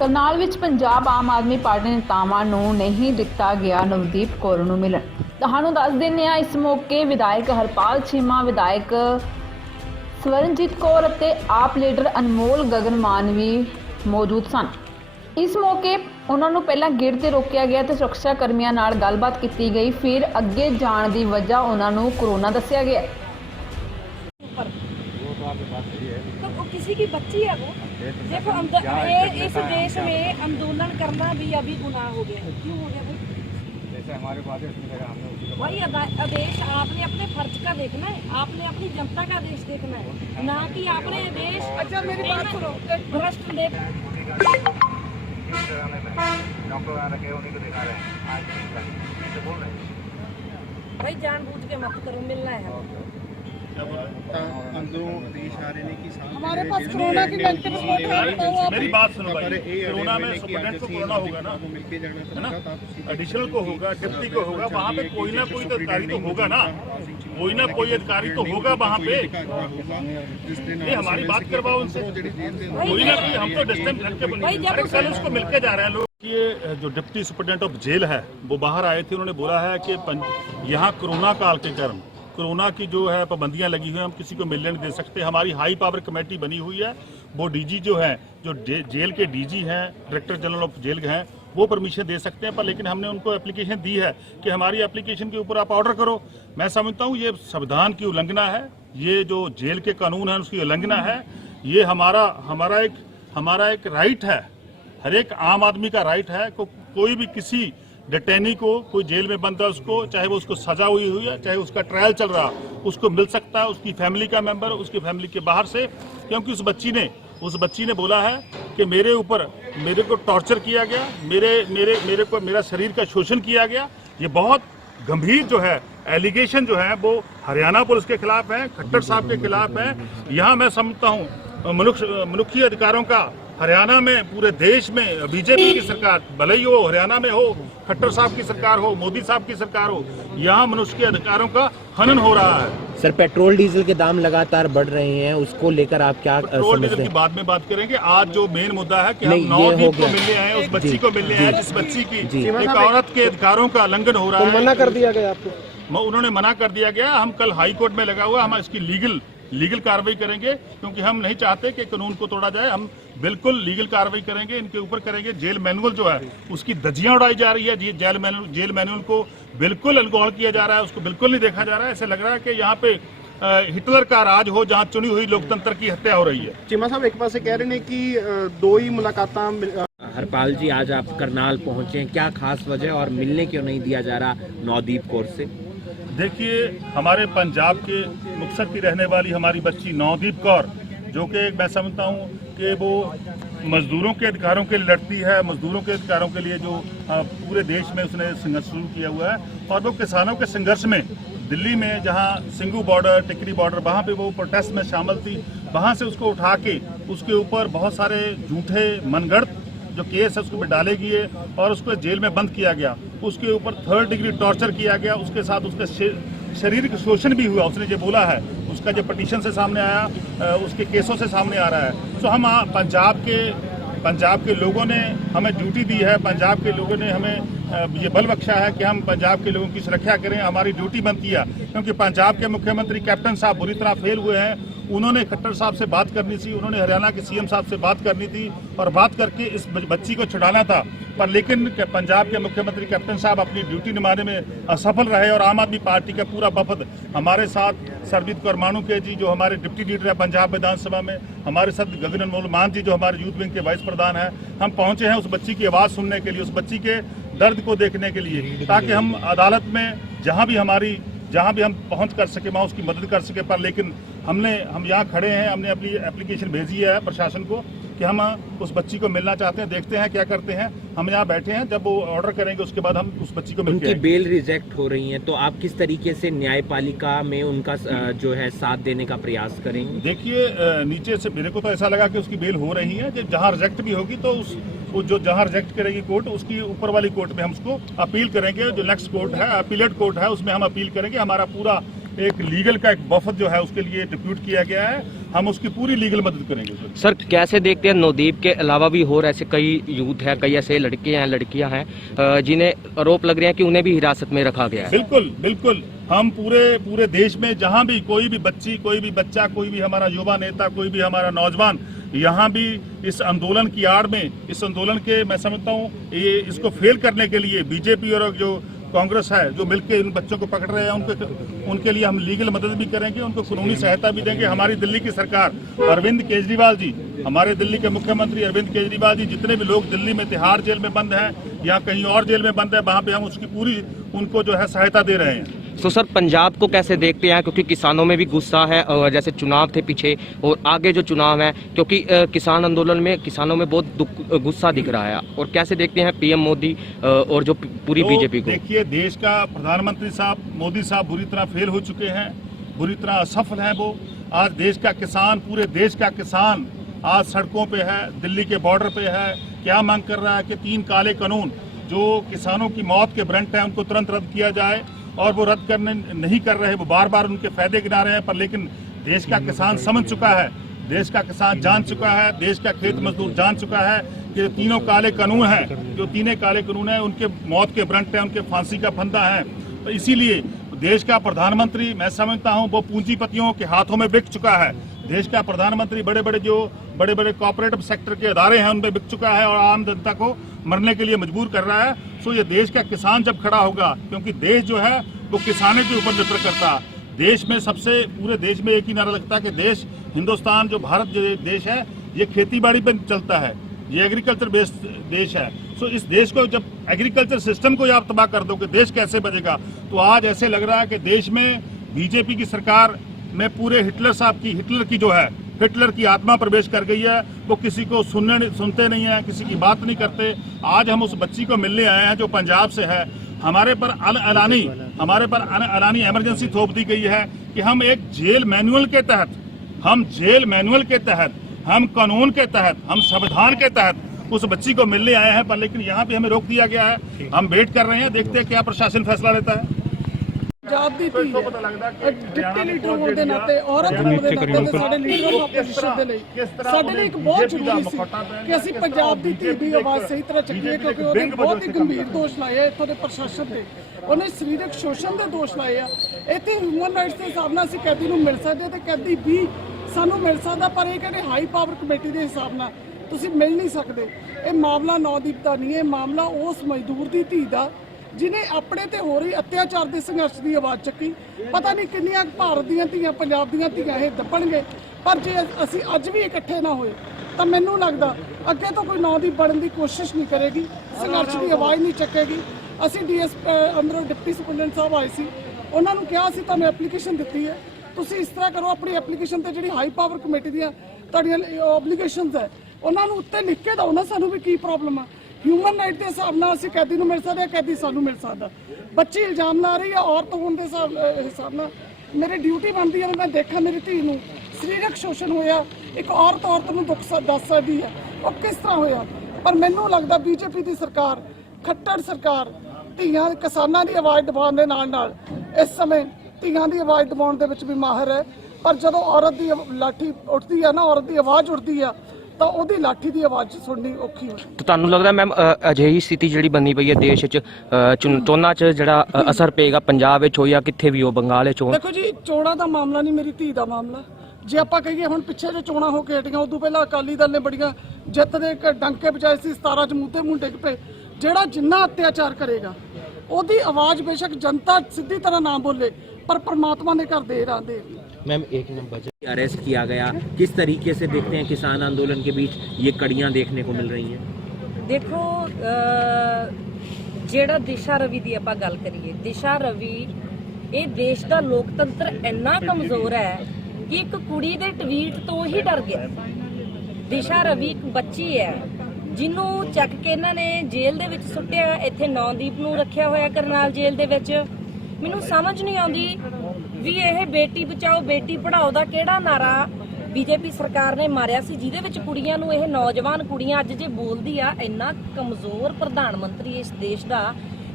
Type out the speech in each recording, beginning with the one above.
ਕਰਨਾਲ ਵਿੱਚ ਪੰਜਾਬ ਆਮ ਆਦਮੀ ਪਾਰਟੀ ਨੇਤਾਵਾਂ ਨੂੰ ਨਹੀਂ ਦਿੱਤਾ ਗਿਆ ਨਵਦੀਪ ਕੌਰ ਨੂੰ ਮਿਲਣ। ਤੁਹਾਨੂੰ ਦੱਸ ਦਿੰਦੇ ਹਾਂ, ਇਸ ਮੌਕੇ ਵਿਧਾਇਕ ਹਰਪਾਲ ਚੀਮਾ, ਵਿਧਾਇਕ ਸਵਰਨਜੀਤ ਕੌਰ ਅਤੇ ਆਪ ਲੀਡਰ ਅਨਮੋਲ ਗਗਨ ਮਾਨ ਵੀ ਮੌਜੂਦ ਸਨ। ਇਸ ਮੌਕੇ ਉਹਨਾਂ ਨੂੰ ਪਹਿਲਾਂ ਗੇਟ ਤੇ ਰੋਕਿਆ ਗਿਆ ਤੇ ਸੁਰੱਖਿਆ ਕਰਮੀਆਂ ਨਾਲ ਗੱਲਬਾਤ ਕੀਤੀ गई। ਫਿਰ ਅੱਗੇ ਜਾਣ ਦੀ ਵਜ੍ਹਾ ਉਹਨਾਂ ਨੂੰ कोरोना ਦੱਸਿਆ ਗਿਆ। तो किसी की बच्ची है वो। देखो इस देश में आंदोलन करना भी अभी गुनाह हो गया है। क्यों हो गया भाई? जैसे हमारे पास भाई आदेश आपने अपने फर्ज का देखना है, आपने अपनी जनता का आदेश देखना है, ना कि आपने देश। अच्छा मेरी बात सुनो, भ्रष्ट देख भाई जानबूझ के मत करो, मिलना है। अंदरों आदेश आ रहे हैं कि हमारे पास कोरोना की नेगेटिव रिपोर्ट है। मेरी बात सुनो भाई, कोरोना में सुप्रीडेंट को कोरोना होगा ना, है ना, एडिशनल को होगा, डिप्टी को होगा, वहाँ पे कोई ना कोई अधिकारी तो होगा ना, कोई ना कोई अधिकारी तो होगा वहाँ पे। ये हमारी बात करवाओ उनसे, कोई ना कोई। हम तो डिस्टेंस रख के कल उसको मिलके जा रहे हैं लोग। ये जो डिप्टी सुप्रीडेंट ऑफ जेल है वो बाहर आए थे, उन्होंने बोला है कि यहाँ कोरोना काल के कारण कोरोना की जो है पाबंदियां लगी हुई हैं, हम किसी को मिलने नहीं दे सकते। हमारी हाई पावर कमेटी बनी हुई है, वो डीजी जो है, जो जेल के डीजी हैं, डायरेक्टर जनरल ऑफ जेल हैं, वो परमिशन दे सकते हैं। पर लेकिन हमने उनको एप्लीकेशन दी है कि हमारी एप्लीकेशन के ऊपर आप ऑर्डर करो। मैं समझता हूँ ये संविधान की उल्लंघना है, ये जो जेल के कानून है उसकी उल्लंघना है। ये हमारा एक राइट है, हर एक आम आदमी का राइट है। कोई भी किसी डिटेनी को, कोई जेल में बंद है उसको, चाहे वो उसको सजा हुई है, चाहे उसका ट्रायल चल रहा, उसको मिल सकता है, उसकी फैमिली का मेंबर, उसकी फैमिली के बाहर से। क्योंकि उस बच्ची ने बोला है कि मेरे को टॉर्चर किया गया, मेरा शरीर का शोषण किया गया। ये बहुत गंभीर जो है एलिगेशन जो है वो हरियाणा पुलिस के खिलाफ है, खट्टर साहब के खिलाफ है। यहाँ मैं समझता हूँ मनुष्य अधिकारों का हरियाणा में, पूरे देश में बीजेपी की सरकार भले ही हो, हरियाणा में हो, खट्टर साहब की सरकार हो, मोदी साहब की सरकार हो, यहाँ मनुष्य के अधिकारों का हनन हो रहा है। सर, पेट्रोल डीजल के दाम लगातार बढ़ रहे हैं, उसको लेकर आप क्या पेट्रोल डीजल की बाद में बात करेंगे। आज जो मेन मुद्दा है कि हम नवदीप को मिलने आए, उस बच्ची को मिलने आए, जिस बच्ची की एक औरत के अधिकारों का उल्लंघन हो रहा है। मना कर दिया गया आपको? उन्होंने मना कर दिया गया। हम कल हाई कोर्ट में लगा हुआ, हम इसकी लीगल कार्रवाई करेंगे, क्योंकि हम नहीं चाहते कि कानून को तोड़ा जाए। हम बिल्कुल लीगल कार्रवाई करेंगे, इनके ऊपर करेंगे। जेल मैनुअल जो है उसकी धज्जियां उड़ाई जा रही है, जेल मैनुअल को बिल्कुल अनगौल किया जा रहा है, उसको बिल्कुल नहीं देखा जा रहा है। ऐसे लग रहा है कि यहाँ पे हिटलर का राज हो, जहाँ चुनी हुई लोकतंत्र की हत्या हो रही है। चीमा साहब एक पास कह रहे हैं कि दो ही मुलाकात। हरपाल जी, आज आप करनाल पहुंचे, क्या खास वजह और मिलने क्यों नहीं दिया जा रहा नवदीप कौर से? देखिए, हमारे पंजाब के मुक्तसर की रहने वाली हमारी बच्ची नवदीप कौर, जो कि मैं समझता हूँ कि वो मजदूरों के अधिकारों के लिए लड़ती है, मजदूरों के अधिकारों के लिए जो पूरे देश में उसने संघर्ष शुरू किया हुआ है। और वो किसानों के संघर्ष में दिल्ली में, जहाँ सिंघू बॉर्डर, टिकरी बॉर्डर, वहाँ पे वो प्रोटेस्ट में शामिल थी। वहाँ से उसको उठा के उसके ऊपर बहुत सारे झूठे मनगढ़ंत जो केस है उसको डाले गए और उसको जेल में बंद किया गया। उसके ऊपर 3rd डिग्री टॉर्चर किया गया, उसके साथ उसका शारीरिक शोषण भी हुआ। उसने जो बोला है, उसका जो पिटीशन से सामने आया, उसके केसों से सामने आ रहा है। तो हम पंजाब के लोगों ने हमें ड्यूटी दी है, पंजाब के लोगों ने हमें ये बल बख्शा है कि हम पंजाब के लोगों की सुरक्षा करें। हमारी ड्यूटी बनती है, क्योंकि पंजाब के मुख्यमंत्री कैप्टन साहब बुरी तरह फेल हुए हैं। उन्होंने खट्टर साहब से बात करनी थी, उन्होंने हरियाणा के सीएम साहब से बात करनी थी और बात करके इस बच्ची को छुड़ाना था। पर लेकिन पंजाब के मुख्यमंत्री कैप्टन साहब अपनी ड्यूटी निभाने में असफल रहे और आम आदमी पार्टी का पूरा वफद हमारे साथ, सरबजीत कौर माणूके जी जो हमारे डिप्टी लीडर है पंजाब विधानसभा में, हमारे साथ गगन अनमोल मान जी जो हमारे यूथ विंग के वाइस प्रधान हैं, हम पहुंचे हैं उस बच्ची की आवाज़ सुनने के लिए, उस बच्ची के दर्द को देखने के लिए, ताकि हम अदालत में जहाँ भी हम पहुंच कर सके, वहाँ उसकी मदद कर सके। पर लेकिन हम यहाँ खड़े हैं, हमने अपनी एप्लीकेशन भेजी है प्रशासन को कि हम उस बच्ची को मिलना चाहते हैं, देखते हैं क्या करते हैं। हम यहाँ बैठे हैं, जब वो ऑर्डर करेंगे उसके बाद हम उस बच्ची को मिलके उनकी बेल रिजेक्ट हो रही है, तो आप किस तरीके से न्यायपालिका में उनका जो है साथ देने का प्रयास करेंगे? देखिए, नीचे से मेरे को तो ऐसा लगा कि उसकी बेल हो रही है। जहाँ रिजेक्ट भी होगी तो जहाँ रिजेक्ट करेगी कोर्ट, उसकी ऊपर वाली कोर्ट में हम उसको अपील करेंगे। जो नेक्स्ट कोर्ट है, अपीलेट कोर्ट है, उसमें हम अपील करेंगे। हमारा पूरा एक लीगल का एक वफद जो है उसके लिए डिप्यूट किया गया है हम उसकी पूरी लीगल मदद करेंगे। सर कैसे देखते हैं नवदीप के अलावा भी और ऐसे कई यूथ हैं, कई ऐसे लड़के हैं लड़कियां हैं जिन्हें आरोप लग रहे हैं कि उन्हें भी हिरासत में रखा गया है? बिल्कुल बिल्कुल, हम पूरे देश में जहां भी कोई भी बच्ची, कोई भी बच्चा, कोई भी हमारा युवा नेता, कोई भी हमारा नौजवान यहाँ भी इस आंदोलन की आड़ में, इस आंदोलन के मैं समझता हूँ ये इसको फेल करने के लिए बीजेपी और जो कांग्रेस है जो मिलकर इन बच्चों को पकड़ रहे हैं, उनके लिए हम लीगल मदद भी करेंगे, उनको कानूनी सहायता भी देंगे। हमारी दिल्ली की सरकार, अरविंद केजरीवाल जी, हमारे दिल्ली के मुख्यमंत्री अरविंद केजरीवाल जी, जितने भी लोग दिल्ली में तिहाड़ जेल में बंद हैं या कहीं और जेल में बंद है, वहाँ पे हम उसकी पूरी उनको जो है सहायता दे रहे हैं। तो सर पंजाब को कैसे देखते हैं, क्योंकि किसानों में भी गुस्सा है और जैसे चुनाव थे पीछे और आगे जो चुनाव है, क्योंकि किसान आंदोलन में किसानों में बहुत गुस्सा दिख रहा है, और कैसे देखते हैं पीएम मोदी और जो पूरी बीजेपी को? देखिए, देश का प्रधानमंत्री साहब मोदी साहब बुरी तरह फेल हो चुके हैं, बुरी तरह असफल हैं वो। आज देश का किसान, पूरे देश का किसान आज सड़कों पे है, दिल्ली के बॉर्डर पे है। क्या मांग कर रहा है कि 3 काले कानून जो किसानों की मौत के वारंट है उनको तुरंत रद्द किया जाए, और वो रद्द करने नहीं कर रहे, वो बार बार उनके फायदे गिना रहे हैं। पर लेकिन देश का किसान समझ चुका है, देश का किसान जान चुका है, देश का खेत मजदूर जान चुका है कि जो 3 काले कानून हैं, जो 3 काले कानून हैं उनके मौत के वारंट है, उनके फांसी का फंदा है। तो इसीलिए देश का प्रधानमंत्री, मैं समझता हूँ वो पूंजीपतियों के हाथों में बिक चुका है। देश का प्रधानमंत्री बड़े बड़े कॉर्पोरेटिव सेक्टर के अदारे हैं उनमें बिक चुका है और आम जनता को मरने के लिए मजबूर कर रहा है। सो ये देश का किसान जब खड़ा होगा, क्योंकि देश जो है वो किसानों के ऊपर निर्भर करता है। देश में सबसे, पूरे देश में एक ही नारा लगता है कि देश, हिंदुस्तान जो भारत जो देश है ये खेती बाड़ी पर चलता है, ये एग्रीकल्चर बेस्ड देश है। सो इस देश को जब एग्रीकल्चर सिस्टम को आप तबाह कर दोगे, देश कैसे बचेगा? तो आज ऐसे लग रहा है कि देश में बीजेपी की सरकार में पूरे हिटलर की जो है, हिटलर की आत्मा प्रवेश कर गई है। वो किसी को सुनते नहीं है, किसी की बात नहीं करते। आज हम उस बच्ची को मिलने आए हैं जो पंजाब से है। हमारे पर अलानी इमरजेंसी थोप दी गई है कि हम एक जेल मैनुअल के तहत, हम कानून के तहत, हम संविधान के तहत उस बच्ची को मिलने आए हैं। पर लेकिन यहाँ पे हमें रोक दिया गया है। हम वेट कर रहे हैं, देखते हैं क्या प्रशासन फैसला लेता है। ਪੰਜਾਬ ਦੀ ਧੀ ਡਿਪਟੀ ਲੀਡਰ ਹੋਣ ਦੇ ਨਾਤੇ, ਔਰਤ ਹੋਣ ਦੇ ਨਾਤੇ ਤੇ ਸਾਡੇ ਲੀਡਰ ਆਫ ਆਪੋਜੀਸ਼ਨ ਦੇ ਲਈ ਸਾਡੇ ਲਈ ਇੱਕ ਬਹੁਤ ਜ਼ਰੂਰੀ ਸੀ ਕਿ ਅਸੀਂ ਪੰਜਾਬ ਦੀ ਧੀ ਦੀ ਆਵਾਜ਼ ਸਹੀ ਤਰ੍ਹਾਂ ਚੱਕੀਏ, ਕਿਉਂਕਿ ਉਹਨੇ ਬਹੁਤ ਹੀ ਗੰਭੀਰ ਦੋਸ਼ ਲਾਏ ਆ ਇੱਥੋਂ ਦੇ ਪ੍ਰਸ਼ਾਸਨ ਤੇ। ਉਹਨੇ ਸਰੀਰਕ ਸ਼ੋਸ਼ਣ ਦੇ ਦੋਸ਼ ਲਾਏ ਆ। ਇੱਥੇ ਹਿਊਮਨ ਰਾਈਟਸ ਦੇ ਹਿਸਾਬ ਨਾਲ ਅਸੀਂ ਕੈਦੀ ਨੂੰ ਮਿਲ ਸਕਦੇ ਤੇ ਕੈਦੀ ਵੀ ਸਾਨੂੰ ਮਿਲ ਸਕਦਾ, ਪਰ ਇਹ ਕਹਿੰਦੇ ਹਾਈ ਪਾਵਰ ਕਮੇਟੀ ਦੇ ਹਿਸਾਬ ਨਾਲ ਤੁਸੀਂ ਮਿਲ ਨਹੀਂ ਸਕਦੇ। ਇਹ ਮਾਮਲਾ ਨੌਦੀਪ ਦਾ ਨਹੀਂ, ਇਹ ਮਾਮਲਾ ਉਸ ਮਜ਼ਦੂਰ ਦੀ ਧੀ ਦਾ ਜਿਹਨੇ ਆਪਣੇ ਤੇ ਹੋ ਰਹੀ ਅਤਿਆਚਾਰ ਦੇ ਸੰਘਰਸ਼ ਦੀ ਆਵਾਜ਼ ਚੱਕੀ। ਪਤਾ ਨਹੀਂ ਕਿੰਨੀਆਂ ਭਾਰਤ ਦੀਆਂ ਧੀਆਂ, ਪੰਜਾਬ ਦੀਆਂ ਧੀਆਂ ਇਹ ਦੱਬਣਗੇ, ਪਰ ਜੇ ਅਸੀਂ ਅੱਜ ਵੀ ਇਕੱਠੇ ਨਾ ਹੋਏ ਤਾਂ ਮੈਨੂੰ ਲੱਗਦਾ ਅੱਗੇ ਤੋਂ ਕੋਈ ਨੌਦੀਪ ਬਣਨ ਦੀ ਕੋਸ਼ਿਸ਼ ਨਹੀਂ ਕਰੇਗੀ, ਸੰਘਰਸ਼ ਦੀ ਆਵਾਜ਼ ਨਹੀਂ ਚੱਕੇਗੀ। ਅਸੀਂ ਅੰਦਰੋਂ ਡਿਪਟੀ ਸੁਪਰਡੈਂਟ ਸਾਹਿਬ ਆਏ ਸੀ, ਉਹਨਾਂ ਨੂੰ ਕਿਹਾ ਸੀ ਤੁਹਾਨੂੰ ਐਪਲੀਕੇਸ਼ਨ ਦਿੱਤੀ ਹੈ, ਤੁਸੀਂ ਇਸ ਤਰ੍ਹਾਂ ਕਰੋ ਆਪਣੀ ਐਪਲੀਕੇਸ਼ਨ ਤੇ ਜਿਹੜੀ ਹਾਈ ਪਾਵਰ ਕਮੇਟੀ ਦੀਆਂ ਤੁਹਾਡੀਆਂ ਓਬਲੀਗੇਸ਼ਨਸ ਹੈ ਉਹਨਾਂ ਨੂੰ ਉੱਤੇ ਲਿਖ ਕੇ ਦਿਓ ਨਾ, ਸਾਨੂੰ ਵੀ ਕੀ ਪ੍ਰੋਬਲਮ ਆ। ਹਿਊਮਨ ਰਾਈਟ ਦੇ ਹਿਸਾਬ ਨਾਲ ਅਸੀਂ ਕੈਦੀ ਨੂੰ ਮਿਲ ਸਕਦੇ, ਕੈਦੀ ਸਾਨੂੰ ਮਿਲ ਸਕਦਾ। ਬੱਚੀ ਇਲਜ਼ਾਮ ਲਾ ਰਹੀ ਆ ਔਰਤ ਹੋਣ ਦੇ ਹਿਸਾਬ ਨਾਲ ਮੇਰੀ ਡਿਊਟੀ ਬਣਦੀ ਹੈ ਮੈਂ ਦੇਖਾਂ ਮੇਰੀ ਧੀ ਨੂੰ ਸਰੀਰਕ ਸ਼ੋਸ਼ਣ ਹੋਇਆ। ਇੱਕ ਔਰਤ ਨੂੰ ਦੁੱਖ ਦੱਸ ਸਕਦੀ ਹੈ ਉਹ ਕਿਸ ਤਰ੍ਹਾਂ ਹੋਇਆ। ਪਰ ਮੈਨੂੰ ਲੱਗਦਾ ਬੀਜੇਪੀ ਦੀ ਸਰਕਾਰ, ਖੱਟੜ ਸਰਕਾਰ, ਧੀਆਂ ਕਿਸਾਨਾਂ ਦੀ ਆਵਾਜ਼ ਦਬਾਉਣ ਦੇ ਨਾਲ ਇਸ ਸਮੇਂ ਧੀਆਂ ਦੀ ਆਵਾਜ਼ ਦਬਾਉਣ ਦੇ ਵਿੱਚ ਵੀ ਮਾਹਿਰ ਹੈ। ਪਰ ਜਦੋਂ ਔਰਤ ਦੀ ਲਾਠੀ ਉੱਠਦੀ ਆ ਨਾ, ਔਰਤ ਦੀ ਆਵਾਜ਼ ਉੱਠਦੀ ਆ ਤਾਂ ਉਹਦੀ ਲਾਠੀ ਦੀ ਆਵਾਜ਼ ਸੁਣਨੀ ਔਖੀ ਹੋ ਜਾਂਦੀ। ਤਾਂ ਤੁਹਾਨੂੰ ਲੱਗਦਾ ਮੈਮ ਅਜਿਹੀ ਸਥਿਤੀ ਜਿਹੜੀ ਬਣੀ ਪਈ ਹੈ ਦੇਸ਼ 'ਚ, ਚੋਣਾਂ 'ਚ ਜਿਹੜਾ ਅਸਰ ਪਏਗਾ ਪੰਜਾਬ ਵਿੱਚ ਹੋ ਜਾਂ ਕਿੱਥੇ ਵੀ ਹੋ, ਬੰਗਾਲ 'ਚ ਹੋ? ਦੇਖੋ ਜੀ, ਚੋਣਾਂ ਦਾ ਮਾਮਲਾ ਨਹੀਂ, ਮੇਰੀ ਧੀ ਦਾ ਮਾਮਲਾ। ਜੇ ਆਪਾਂ ਕਹੀਏ ਹੁਣ ਪਿੱਛੇ ਜੋ ਚੋਣਾਂ ਹੋ ਕੇ ਹਟੀਆਂ, ਉਦੋਂ ਪਹਿਲਾਂ ਅਕਾਲੀ ਦਲ ਨੇ ਬੜੀਆਂ ਜਿੱਤ ਦੇ ਡੰਕੇ ਵਜਾਏ ਸੀ, 17 ਚ ਮੂੰਹ ਡਿੱਗ ਪਏ। ਜਿਹੜਾ ਜਿੰਨਾ ਅਤਿਆਚਾਰ ਕਰੇਗਾ ਉਹਦੀ ਆਵਾਜ਼ ਬੇਸ਼ੱਕ ਜਨਤਾ ਸਿੱਧੀ ਤਰ੍ਹਾਂ ਨਾ ਬੋਲੇ, ਪਰ परमात्मा ने कर देर आंदे। मैम, 1 नंबर अरेस्ट किया गया, किस तरीके से देखते हैं किसान आंदोलन के बीच ये कड़ियां देखने को मिल रही हैं? देखो, ਜਿਹੜਾ ਦਿਸ਼ਾ ਰਵੀ ਦੀ ਆਪਾਂ ਗੱਲ ਕਰੀਏ, ਦਿਸ਼ਾ ਰਵੀ ਇਹ ਦੇਸ਼ ਦਾ ਲੋਕਤੰਤਰ ਇੰਨਾ ਕਮਜ਼ੋਰ ਹੈ ਕਿ ਇੱਕ ਕੁੜੀ ਦੇ ਟਵੀਟ ਤੋਂ ਹੀ ਡਰ ਗਿਆ। ਦਿਸ਼ਾ ਰਵੀ ਇੱਕ ਬੱਚੀ ਹੈ ਜਿਹਨੂੰ ਚੱਕ ਕੇ ਇਹਨਾਂ ਨੇ ਜੇਲ੍ਹ ਦੇ ਵਿੱਚ ਸੁੱਟਿਆ। ਇੱਥੇ ਨੌਦੀਪ ਨੂੰ ਰੱਖਿਆ ਹੋਇਆ ਕਰਨਾਲ ਜੇਲ੍ਹ ਦੇ ਵਿੱਚ। ਮੈਨੂੰ ਸਮਝ ਨਹੀਂ ਆਉਂਦੀ ਵੀ ਇਹ ਬੇਟੀ ਬਚਾਓ ਬੇਟੀ ਪੜ੍ਹਾਓ ਦਾ ਕਿਹੜਾ ਨਾਰਾ ਬੀਜੇਪੀ ਸਰਕਾਰ ਨੇ ਮਾਰਿਆ ਸੀ, ਜਿਹਦੇ ਵਿੱਚ ਕੁੜੀਆਂ ਨੂੰ, ਇਹ ਨੌਜਵਾਨ ਕੁੜੀਆਂ ਅੱਜ ਜੇ ਬੋਲਦੀ ਆ, ਇੰਨਾ ਕਮਜ਼ੋਰ ਪ੍ਰਧਾਨ ਮੰਤਰੀ ਇਸ ਦੇਸ਼ ਦਾ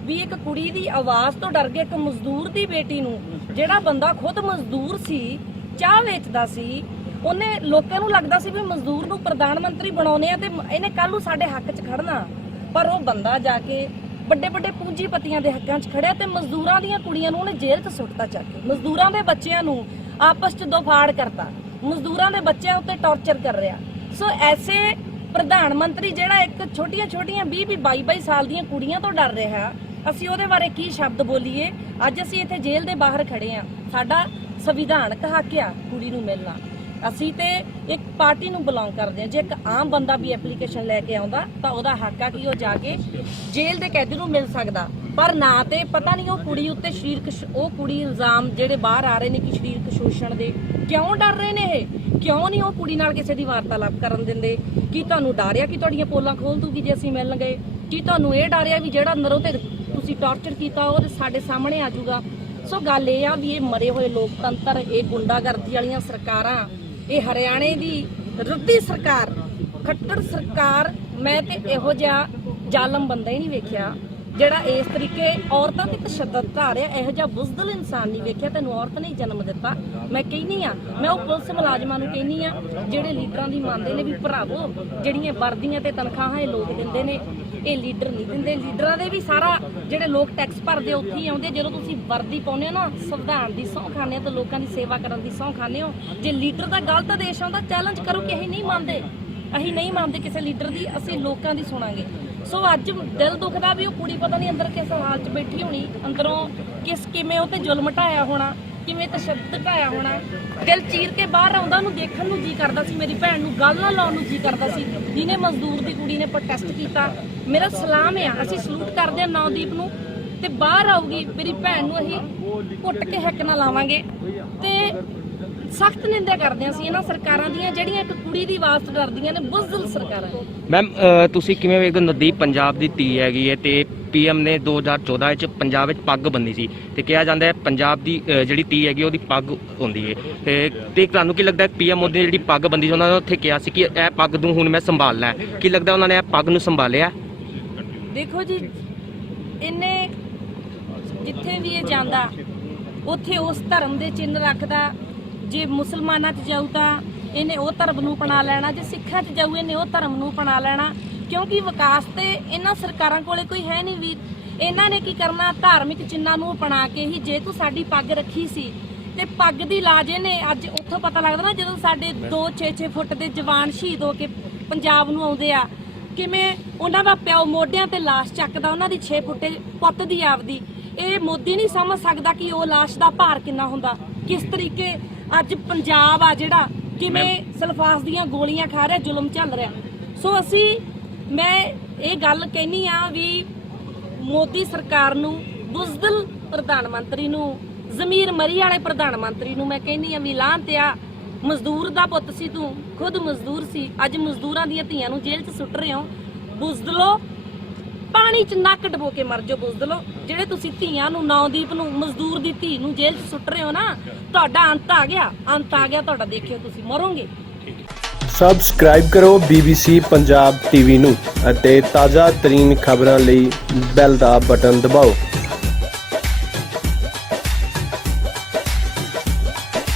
ਵੀ ਇੱਕ ਕੁੜੀ ਦੀ ਆਵਾਜ਼ ਤੋਂ ਡਰ ਗਿਆ। ਇੱਕ ਮਜ਼ਦੂਰ ਦੀ ਬੇਟੀ ਨੂੰ, ਜਿਹੜਾ ਬੰਦਾ ਖੁਦ ਮਜ਼ਦੂਰ ਸੀ, ਚਾਹ ਵੇਚਦਾ ਸੀ, ਉਹਨੇ ਲੋਕਾਂ ਨੂੰ ਲੱਗਦਾ ਸੀ ਵੀ ਮਜ਼ਦੂਰ ਨੂੰ ਪ੍ਰਧਾਨ ਮੰਤਰੀ ਬਣਾਉਣੇ ਆ ਤੇ ਇਹਨੇ ਕੱਲ ਨੂੰ ਸਾਡੇ ਹੱਕ 'ਚ ਖੜਨਾ, ਪਰ ਉਹ ਬੰਦਾ ਜਾ ਕੇ ਵੱਡੇ ਵੱਡੇ ਪੂੰਜੀਪਤੀਆਂ ਦੇ ਹੱਕਾਂ 'ਚ ਖੜਿਆ ਤੇ ਮਜ਼ਦੂਰਾਂ ਦੀਆਂ ਕੁੜੀਆਂ ਨੂੰ ਉਹਨੇ ਜੇਲ੍ਹ 'ਚ ਸੁੱਟਤਾ ਚੱਕ ਕੇ, ਮਜ਼ਦੂਰਾਂ ਦੇ ਬੱਚਿਆਂ ਨੂੰ ਆਪਸ 'ਚ ਦੋਫਾੜ ਕਰਤਾ, ਮਜ਼ਦੂਰਾਂ ਦੇ ਬੱਚਿਆਂ ਉੱਤੇ ਟੌਰਚਰ ਕਰ ਰਿਹਾ। ਸੋ ਐਸੇ ਪ੍ਰਧਾਨ ਮੰਤਰੀ ਜਿਹੜਾ ਇੱਕ ਛੋਟੀਆਂ 20-22 ਸਾਲ ਦੀਆਂ ਕੁੜੀਆਂ ਤੋਂ ਡਰ ਰਿਹਾ, ਅਸੀਂ ਉਹਦੇ ਬਾਰੇ ਕੀ ਸ਼ਬਦ ਬੋਲੀਏ। ਅੱਜ ਅਸੀਂ ਇੱਥੇ ਜੇਲ੍ਹ ਦੇ ਬਾਹਰ ਖੜੇ ਆ, ਸਾਡਾ ਸੰਵਿਧਾਨਕ ਹੱਕ ਆ ਕੁੜੀ ਨੂੰ ਮਿਲਣਾ। ਅਸੀਂ ਤੇ ਇੱਕ ਪਾਰਟੀ ਨੂੰ ਬਿਲੋਂਗ ਕਰਦੇ ਆ, ਜੇ ਇੱਕ ਆਮ ਬੰਦਾ ਵੀ ਐਪਲੀਕੇਸ਼ਨ ਲੈ ਕੇ ਆਉਂਦਾ ਤਾਂ ਉਹਦਾ ਹੱਕ ਆ ਕਿ ਉਹ ਜਾ ਕੇ ਜੇਲ੍ਹ ਦੇ ਕੈਦੀ ਨੂੰ ਮਿਲ ਸਕਦਾ, ਪਰ ਨਾ ਤੇ ਪਤਾ ਨਹੀਂ ਉਹ ਕੁੜੀ ਉੱਤੇ ਉਹ ਕੁੜੀ ਇਲਜ਼ਾਮ ਜਿਹੜੇ ਬਾਹਰ ਆ ਰਹੇ ਨੇ ਕਿ ਸਰੀਰਕ ਸ਼ੋਸ਼ਣ ਦੇ, ਕਿਉਂ ਡਰ ਰਹੇ ਨੇ ਇਹ? ਕਿਉਂ ਨਹੀਂ ਉਹ ਕੁੜੀ ਨਾਲ ਕਿਸੇ ਦੀ ਵਾਰਤਾਲਾਪ ਕਰਨ ਦਿੰਦੇ? ਕੀ ਤੁਹਾਨੂੰ ਡਰ ਆ ਕਿ ਤੁਹਾਡੀਆਂ ਪੋਲਾਂ ਖੋਲ ਦੂਗੀ ਜੇ ਅਸੀਂ ਮਿਲਣ ਗਏ? ਕੀ ਤੁਹਾਨੂੰ ਇਹ ਡਰ ਆ ਵੀ ਜਿਹੜਾ ਅੰਦਰੋਂ ਤੇ ਤੁਸੀਂ ਟੌਰਚਰ ਕੀਤਾ ਉਹ ਸਾਡੇ ਸਾਹਮਣੇ ਆ ਜਾਊਗਾ? ਸੋ ਗੱਲ ਇਹ ਆ ਵੀ ਇਹ ਮਰੇ ਹੋਏ ਲੋਕਤੰਤਰ, ਇਹ ਗੁੰਡਾਗਰਦੀ ਵਾਲੀਆਂ ਸਰਕਾਰਾਂ, ਇਹ ਹਰਿਆਣੇ ਦੀ ਰੱਦੀ ਸਰਕਾਰ, ਖੱਟੜ ਸਰਕਾਰ, ਮੈਂ ਤੇ ਇਹੋ ਜਿਹਾ ਜ਼ਾਲਮ ਬੰਦਾ ਹੀ ਨਹੀਂ ਵੇਖਿਆ ਜਿਹੜਾ ਇਸ ਤਰੀਕੇ ਔਰਤਾਂ ਤੇ ਤਸ਼ੱਦਦ ਕਰ ਰਿਹਾ। ਇਹੋ ਜਿਹਾ ਬੁਜ਼ਦਲ ਇਨਸਾਨ ਨਹੀਂ ਵੇਖਿਆ। ਤੈਨੂੰ ਔਰਤ ਨੇ ਜਨਮ ਦਿੱਤਾ। ਮੈਂ ਕਹਿੰਦੀ ਆ, ਮੈਂ ਉਹ ਪੁਲਿਸ ਮੁਲਾਜ਼ਮਾਂ ਨੂੰ ਕਹਿੰਦੀ ਆ ਜਿਹੜੇ ਲੀਡਰਾਂ ਦੀ ਮੰਨਦੇ ਨੇ ਵੀ ਭਰਾਵੋ ਜਿਹੜੀਆਂ ਵਰਦੀਆਂ ਤੇ ਤਨਖਾਹਾਂ ਇਹ ਲੋਕ ਦਿੰਦੇ ਨੇ, ਇਹ ਲੀਡਰ ਨਹੀਂ ਦਿੰਦੇ। ਲੀਡਰਾਂ ਦੇ ਵੀ ਸਾਰਾ ਜਿਹੜੇ ਲੋਕ ਟੈਕਸ ਭਰਦੇ ਉੱਥੇ ਹੀ ਆਉਂਦੇ। ਜਦੋਂ ਤੁਸੀਂ ਵਰਦੀ ਪਾਉਂਦੇ ਹੋ ਨਾ, ਸੰਵਿਧਾਨ ਦੀ ਸਹੁੰ ਖਾਂਦੇ ਹੋ ਤੇ ਲੋਕਾਂ ਦੀ ਸੇਵਾ ਕਰਨ ਦੀ ਸਹੁੰ ਖਾਂਦੇ ਹੋ। ਜੇ ਲੀਡਰ ਦਾ ਗਲਤ ਦੇਸ਼ ਆਉਂਦਾ ਚੈਲੰਜ ਕਰੋ ਕਿ ਅਸੀਂ ਨਹੀਂ ਮੰਨਦੇ, ਅਸੀਂ ਨਹੀਂ ਮੰਨਦੇ ਕਿਸੇ ਲੀਡਰ ਦੀ, ਅਸੀਂ ਲੋਕਾਂ ਦੀ ਸੁਣਾਂਗੇ। ਸੋ ਅੱਜ ਦਿਲ ਦੁਖਦਾ ਵੀ ਉਹ ਕੁੜੀ ਪਤਾ ਨਹੀਂ ਅੰਦਰ ਕਿਸ ਹਾਲ 'ਚ ਬੈਠੀ ਹੋਣੀ, ਅੰਦਰੋਂ ਕਿਵੇਂ ਉਹ ਤੇ ਜ਼ੁਲਮ ਢਾਇਆ ਹੋਣਾ, ਕਿਵੇਂ ਤਸ਼ੱਦਦ ਢਾਇਆ ਹੋਣਾ। ਦਿਲ ਚੀਰ ਕੇ ਬਾਹਰ ਆਉਂਦਾ, ਉਹਨੂੰ ਦੇਖਣ ਨੂੰ ਜੀ ਕਰਦਾ ਸੀ, ਮੇਰੀ ਭੈਣ ਨੂੰ ਗੱਲ ਨਾਲ ਲਾਉਣ ਨੂੰ ਜੀ ਕਰਦਾ ਸੀ। ਜਿਹਨੇ ਮਜ਼ਦੂਰ ਦੀ ਕੁੜੀ ਨੇ ਪ੍ਰੋਟੈਸਟ ਕੀਤਾ, ਮੇਰਾ ਸਲਾਮ ਆ, ਅਸੀਂ ਸਲੂਟ ਕਰਦੇ ਹਾਂ ਨੌਦੀਪ ਨੂੰ। ਤੇ ਬਾਹਰ ਆਊਗੀ ਮੇਰੀ ਭੈਣ ਨੂੰ ਅਸੀਂ ਘੁੱਟ ਕੇ ਹੱਕ ਨਾਲ ਲਾਵਾਂਗੇ ਤੇ ਸਖਤ ਨਿੰਦਾ ਕਰਦੇ ਅਸੀਂ ਇਹਨਾਂ ਸਰਕਾਰਾਂ ਦੀਆਂ ਜਿਹੜੀਆਂ ਇੱਕ ਕੁੜੀ ਦੀ ਆਵਾਜ਼ ਤੋਂ ਡਰਦੀਆਂ ਨੇ, ਬੁਜ਼ਦਿਲ ਸਰਕਾਰਾਂ। ਮੈਮ ਤੁਸੀਂ ਕਿਵੇਂ ਵੇਖਦੇ ਹੋ, ਨਵਦੀਪ ਪੰਜਾਬ ਦੀ ਧੀ ਹੈਗੀ ਹੈ ਤੇ ਪੀਐਮ ਨੇ 2014 ਵਿੱਚ ਪੰਜਾਬ ਵਿੱਚ ਪੱਗ ਬੰਨੀ ਸੀ ਤੇ ਕਿਹਾ ਜਾਂਦਾ ਹੈ ਪੰਜਾਬ ਦੀ ਜਿਹੜੀ ਧੀ ਹੈਗੀ ਉਹਦੀ ਪੱਗ ਹੁੰਦੀ ਹੈ ਤੇ ਤੁਹਾਨੂੰ ਕੀ ਲੱਗਦਾ ਪੀਐਮ ਮੋਦੀ ਨੇ ਜਿਹੜੀ ਪੱਗ ਬੰਨੀ ਸੀ ਉਹਨਾਂ ਨੇ ਉੱਥੇ ਕਿਹਾ ਸੀ ਕਿ ਇਹ ਪੱਗ ਨੂੰ ਹੁਣ ਮੈਂ ਸੰਭਾਲਣਾ ਹੈ, ਕੀ ਲੱਗਦਾ ਉਹਨਾਂ ਨੇ ਇਹ ਪੱਗ ਨੂੰ ਸੰਭਾਲਿਆ? ਦੇਖੋ ਜੀ, ਇਹਨੇ ਜਿੱਥੇ ਵੀ ਇਹ ਜਾਂਦਾ ਉੱਥੇ ਉਸ ਧਰਮ ਦੇ ਚਿੰਨ੍ਹ ਰੱਖਦਾ। ਜੇ ਮੁਸਲਮਾਨਾਂ 'ਚ ਜਾਊ ਤਾਂ ਇਹਨੇ ਉਹ ਧਰਮ ਨੂੰ ਅਪਣਾ ਲੈਣਾ, ਜੇ ਸਿੱਖਾਂ 'ਚ ਜਾਊ ਇਹਨੇ ਉਹ ਧਰਮ ਨੂੰ ਅਪਣਾ ਲੈਣਾ, ਕਿਉਂਕਿ ਵਿਕਾਸ ਤੇ ਇਹਨਾਂ ਸਰਕਾਰਾਂ ਕੋਲੇ ਕੋਈ ਹੈ ਨਹੀਂ ਵੀਰ। ਇਹਨਾਂ ਨੇ ਕੀ ਕਰਨਾ, ਧਾਰਮਿਕ ਚਿੰਨ੍ਹਾਂ ਨੂੰ ਅਪਣਾ ਕੇ ਹੀ। ਜੇ ਤੂੰ ਸਾਡੀ ਪੱਗ ਰੱਖੀ ਸੀ ਤੇ ਪੱਗ ਦੀ ਲਾਜ ਇਹਨੇ ਅੱਜ ਉੱਥੋਂ ਪਤਾ ਲੱਗਦਾ ਨਾ ਜਦੋਂ ਸਾਡੇ 2-6 ਫੁੱਟ ਦੇ ਜਵਾਨ ਸ਼ਹੀਦ ਹੋ ਕੇ ਪੰਜਾਬ ਨੂੰ ਆਉਂਦੇ ਆ, ਕਿਵੇਂ ਉਹਨਾਂ ਦਾ ਪਿਓ ਮੋਢਿਆਂ ਤੇ ਲਾਸ਼ ਚੱਕਦਾ, ਉਹਨਾਂ ਦੀ 6 ਫੁੱਟੇ ਪੁੱਤ ਦੀ ਆਪਦੀ। ਇਹ ਮੋਦੀ ਨਹੀਂ ਸਮਝ ਸਕਦਾ ਕਿ ਉਹ ਲਾਸ਼ ਦਾ ਭਾਰ ਕਿੰਨਾ ਹੁੰਦਾ। ਕਿਸ ਤਰੀਕੇ ਅੱਜ ਪੰਜਾਬ ਆ ਜਿਹੜਾ ਕਿਵੇਂ ਸਲਫਾਸ ਦੀਆਂ ਗੋਲੀਆਂ ਖਾ ਰਿਹਾ, ਜ਼ੁਲਮ ਚੱਲ ਰਿਹਾ। ਸੋ ਮੈਂ ਇਹ ਗੱਲ ਕਹਿਨੀ ਆ ਵੀ ਮੋਦੀ ਸਰਕਾਰ ਨੂੰ, ਬੁਜ਼ਦਿਲ ਪ੍ਰਧਾਨ ਮੰਤਰੀ ਨੂੰ, ਜ਼ਮੀਰ ਮਰੀ ਵਾਲੇ ਪ੍ਰਧਾਨ ਮੰਤਰੀ ਨੂੰ ਮੈਂ ਕਹਿੰਦੀ ਆ ਵੀ ਲਾਹਨਤ ਆ। ਮਜ਼ਦੂਰ ਦਾ ਪੁੱਤ ਸੀ ਤੂੰ, ਖੁਦ ਮਜ਼ਦੂਰ ਸੀ, ਅੱਜ ਮਜ਼ਦੂਰਾਂ ਦੀਆਂ ਧੀਆਂ ਨੂੰ ਜੇਲ੍ਹ 'ਚ ਸੁੱਟ ਰਹੇ ਹੋ। ਬੁਜ਼ਦਲੋ, ਪਾਣੀ 'ਚ ਨੱਕ ਡਬੋ ਕੇ ਮਰ ਜਾਓ ਬੁਜ਼ਦਲੋ। ਜਿਹੜੇ ਤੁਸੀਂ ਧੀਆਂ ਨੂੰ, ਨੌਦੀਪ ਨੂੰ, ਮਜ਼ਦੂਰ ਦੀ ਧੀ ਨੂੰ ਜੇਲ੍ਹ 'ਚ ਸੁੱਟ ਰਹੇ ਹੋ ਨਾ, ਤੁਹਾਡਾ ਅੰਤ ਆ ਗਿਆ, ਅੰਤ ਆ ਗਿਆ ਤੁਹਾਡਾ। ਦੇਖਿਓ ਤੁਸੀਂ ਮਰੋਗੇ। ਸਬਸਕ੍ਰਾਈਬ ਕਰੋ BBC ਪੰਜਾਬ TV ਨੂੰ ਅਤੇ ਤਾਜ਼ਾ ਤਰੀਨ ਖਬਰਾਂ ਲਈ ਬੈਲ ਦਾ ਬਟਨ ਦਬਾਓ।